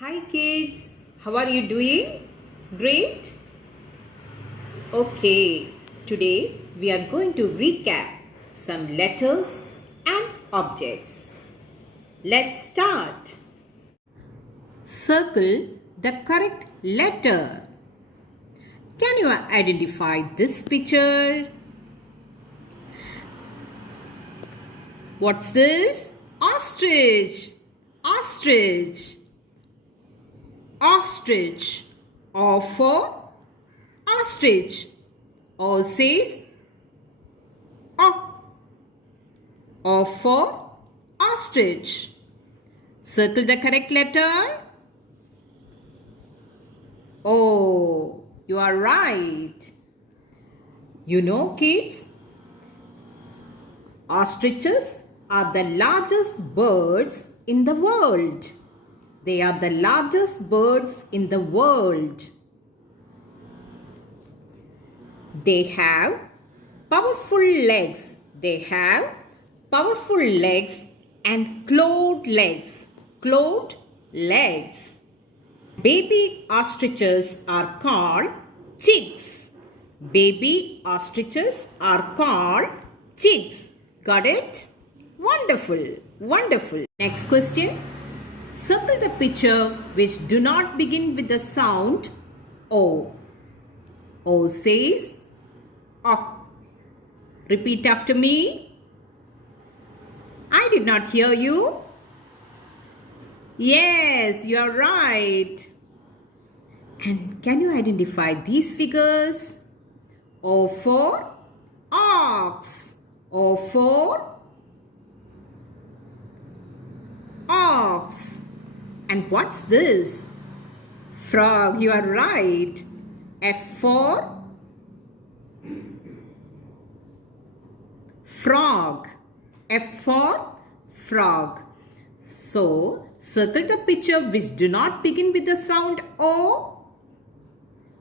Hi kids, how are you doing? Great? Okay, today we are going to recap some letters and objects. Let's start. Circle the correct letter. Can you identify this picture? What's this? Ostrich. Ostrich. Ostrich. O for ostrich. O says O. O for ostrich. Circle the correct letter. O. You are right. You know, kids, ostriches are the largest birds in the world. They are the largest birds in the world. They have powerful legs. They have powerful legs and clawed legs. Clawed legs. Baby ostriches are called chicks. Baby ostriches are called chicks. Got it? Wonderful. Wonderful. Next question. Circle the picture which do not begin with the sound O. O says O. Repeat after me. I did not hear you. Yes, you are right. And can you identify these figures? O for ox. O for ox. And what's this? Frog, you are right. F for frog. F for frog. So, circle the picture which do not begin with the sound O.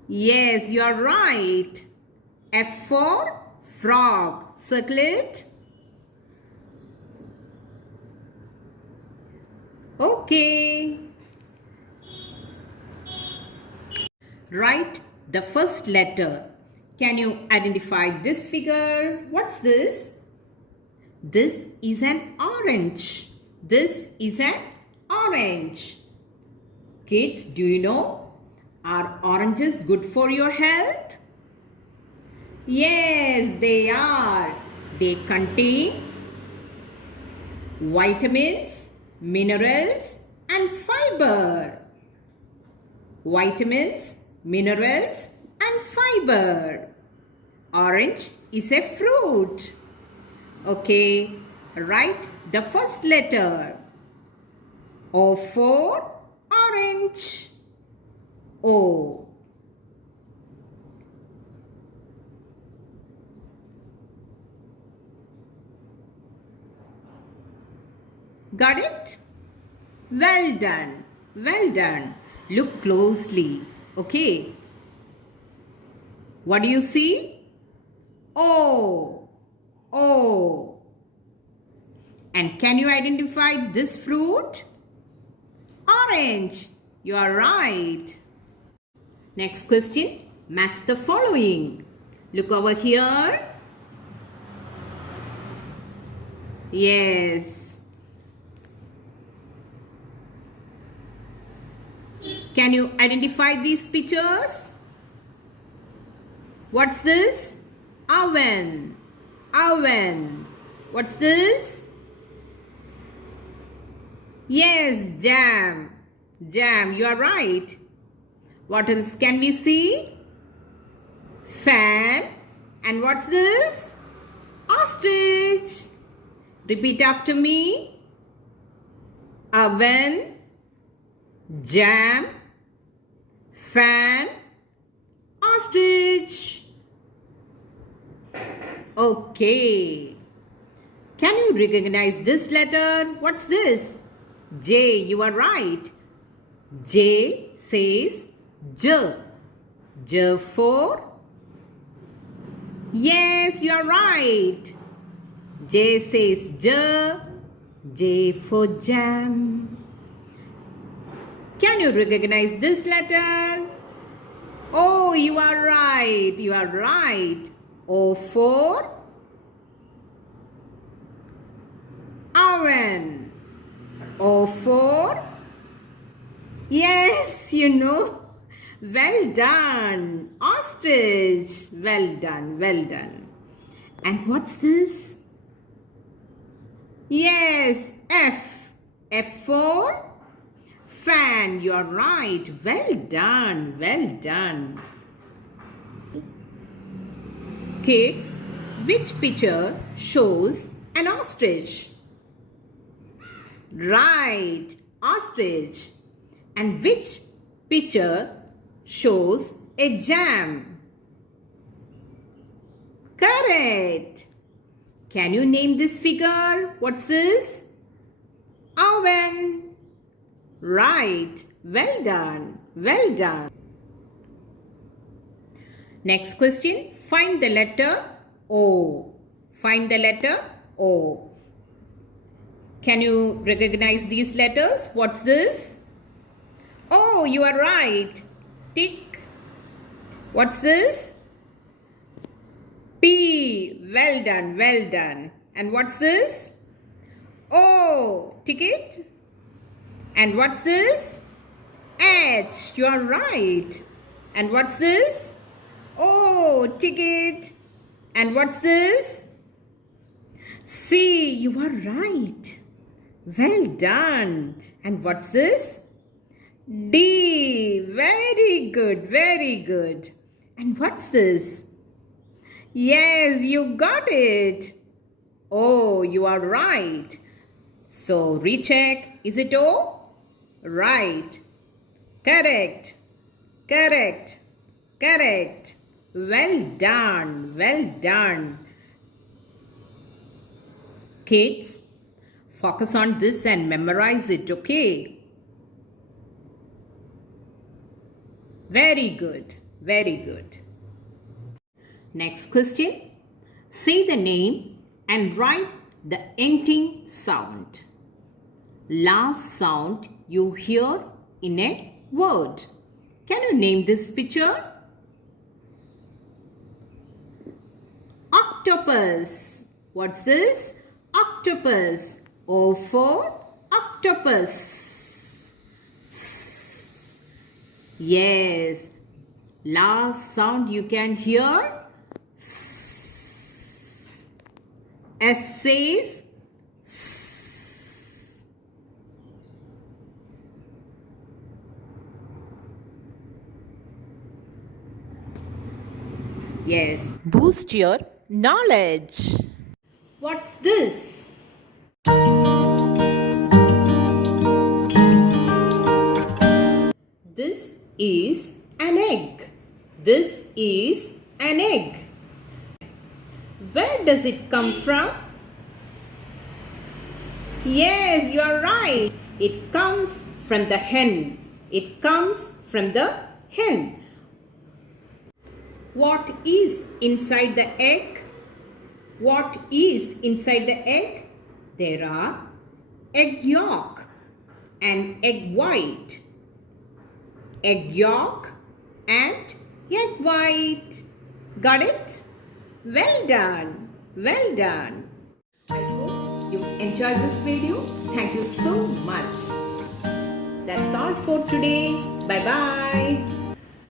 Yes, you are right. F for frog. Circle it. Okay. Write the first letter. Can you identify this figure? What's this? This is an orange. This is an orange. Kids, do you know, are oranges good for your health? Yes, they are. They contain vitamins, minerals and fiber. Vitamins, minerals and fiber. Orange is a fruit. Okay, write the first letter. O for orange. O. Got it? Well done. Well done. Look closely. Okay. What do you see? O. O. And can you identify this fruit? Orange. You are right. Next question. Match the following. Look over here. Yes. Can you identify these pictures? What's this? Oven. Oven. What's this? Yes, jam. Jam, you are right. What else can we see? Fan. And what's this? Ostrich. Repeat after me. Oven. Jam. Fan. Ostrich. Okay. Can you recognize this letter? What's this? J. You are right. J says J. J for? Yes, you are right. J says J. J for jam. Can Can you recognize this letter? Oh, you are right. You are right. O for oven. O for, yes, you know. Well done. Ostrich. Well done. Well done. And what's this? Yes, F. F for fan. You're right. Well done. Well done. Kids, which picture shows an ostrich? Right, ostrich. And which picture shows a jam? Correct. Can you name this figure? What's this? Oven. Right. Well done. Well done. Next question. Find the letter O. Find the letter O. Can you recognize these letters? What's this? Oh, you are right. Tick. What's this? P. Well done. Well done. And what's this? O. Ticket. And what's this? H. You are right. And what's this? Oh, ticket. And what's this? C. You are right. Well done. And what's this? D. Very good. Very good. And what's this? Yes, you got it. Oh, you are right. So recheck. Is it O? Right. Correct. Correct. Correct. Well done. Well done. Kids, focus on this and memorize it, okay? Very good. Very good. Next question. Say the name and write the ending sound. Last sound you hear in a word. Can you name this picture? Octopus. What's this? Octopus. O for octopus. Yes. Last sound you can hear. S says yes. Boost your knowledge. What's this? This is an egg. This is an egg. Where does it come from? Yes, you are right. It comes from the hen. It comes from the hen. What is inside the egg? What is inside the egg? There are egg yolk and egg white. Egg yolk and egg white. Got it? Well done. Well done. I hope you enjoyed this video. Thank you so much. That's all for today. Bye-bye.